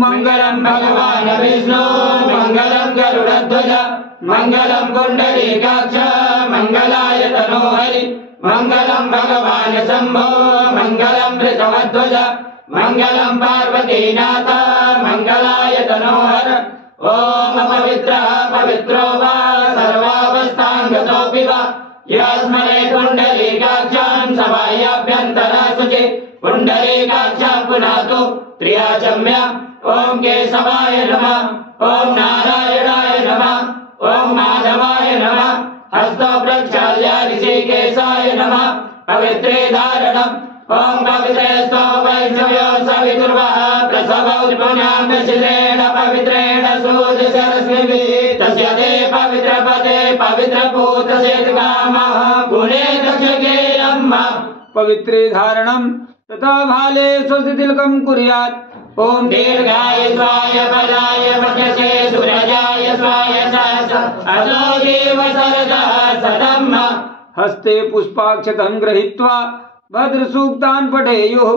मंगलम भगवान विष्णु मंगलम गरुड़ध्वज मंगलम पुंडरीकाक्ष मंगलाय तनोहरि मंगलम भगवान शंभो मंगलम वृषभध्वज मंगलम पार्वतीनाथ मंगलाय तनोहर। ओम पवित्रः पवित्रो वा सर्वावस्थांगतोऽपि वा यस्मरे पुंडरीकाक्षं सभायाभ्यन्तरा शुचि पुंडरीकाक्षं पुनातु त्रियाचम्य। ओम केशवाय नमः ओम नारायणाय नमः ओम माधवाय नमः हस्तो प्रक्षाल्य ऋषिकेशाय नमः पवित्रे धारणम्। ओम पवित्रेस्तो वैष्णव्यो सवितुर्वः प्रसवोत्पुन्याम्यशिलेण पवित्रेण सूर्यसरस्वती तस्य ते पवित्रपदे पवित्रपूत्रसेतुकामः पुणे दक्षके अम्मा। पवित्रे धारणम् तथा भाले स्वस्तितिलकं कुर्यात्। ओम दीर्घाय स्वाय बलाय वचसे सुरजाय स्वाय अतो जीव सरदः सदम्। हस्ते पुष्पाक्षतं गृहीत्वा भद्र सूक्तान् पठेयुः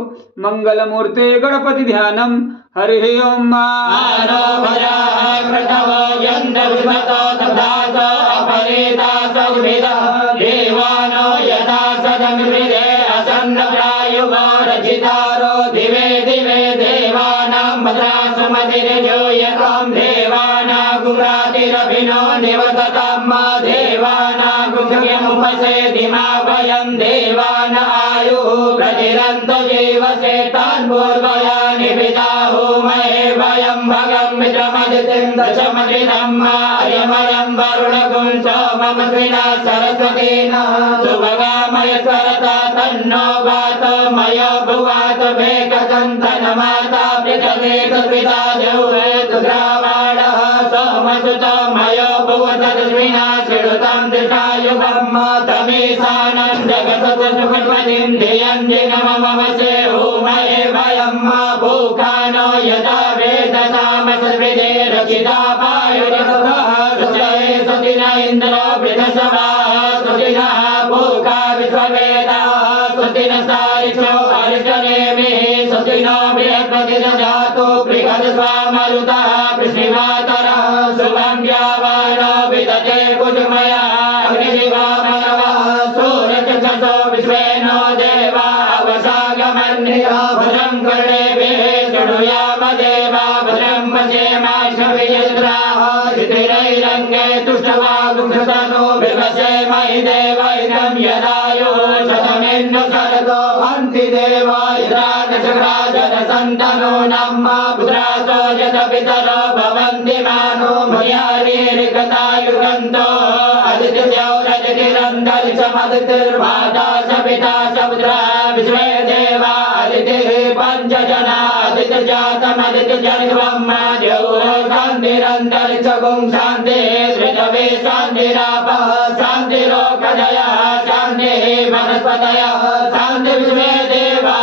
मंगलमूर्ते गणपति ध्यानम्। हरिः ओम। आनो भराः कृतवो यन्द्रविभतो दधास अपरेतास उद्भिदः देवानो यथा सदमिमृदे असन्नप्रायुवो रचितारो दिवे दिवे देवानां भद्रासुमतिर्जूयतां देवानागुरातिरभिनो निवर्ततां मा देवानागुह्यमुपसेदिमा वयं देवान आयुः प्रतिरन्तो जीवसे तान् पूर्वयानि विदाहुमहे वयं भगं मित्रमदितिं दशमदिनं अयमयं वरुणगुं सोममस्विना सरस्वतीना सुभगामय सरसा तन्नो वातो मयो भुवातो भेकदन्तनमाता पृथवेकस्विता जौहेतु ग्रावाणः सोमसुतो मयो भुवतस्विना श्रीणुतं दृशायुगं तमीशानं जगत्सुखपतिं धियं जिगममवसे उमये वयं भूखानो यथा वेदसामसद्विदे रचिता पायुरसः सुतये सुतिन इन्द्रो वृधसवाः सुतिनः भूखा विश्ववेदाः सुतिन सारिषो अर्चनेमिः सुतिनो बृहस्पतिर्दधातु बृहद्स्वामरुतः पृथ्वीमातरः शुभं व्यावानो विदते कुजुमया अग्निशिवामनवः सूर्यचक्षसो विश्वेनो देवा अवसागमन्निः भद्रं कर्णेभिः शृणुयाम देवा भद्रं पश्येमाशवियन्द्राः स्थिरैरङ्गे तुष्टवागुंसतनो विवसेमहि देव इदं यदायुः शतमेन्दु शरदो हन्ति देवा यदादशग्राजनसन्तनो नम्मा पुत्रासो यतपितरो भवन्ति मानो भयानिर्गतायुगन्तो अदितिर्भाता सपिता सपुत्रा विश्वे देवा अदितिः पञ्चजना अदितिर्जातमदितिर्जनित्वं शान्तिरन्तरिक्षगुं शान्तिः पृथ्वी शान्तिरापः शान्तिरोकजयः शान्तिः वनस्पतयः शान्ति विश्वे देवा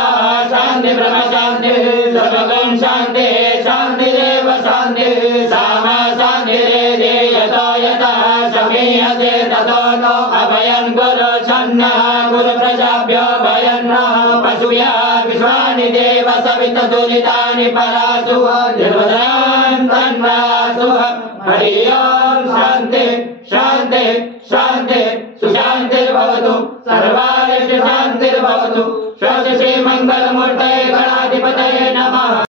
शान्ति ब्रह्म शान्तिः सर्वगुं शान्तिः शान्तिरेव शान्तिः सामा शान्तिरेधे यतो यतः समीहते ततो नो अभयं कुरु छन्नः कुरु प्रजाभ्यो भयन्नः पशुभ्यः विश्वानि देव सवितदुरितानि परासु निर्भद्रान् तन्वासुः। हरि ओम शान्ति शान्ति शान्ति सुशान्तिर्भवतु सर्वारिषु शान्तिर्भवतु। श्री मंगलमूर्त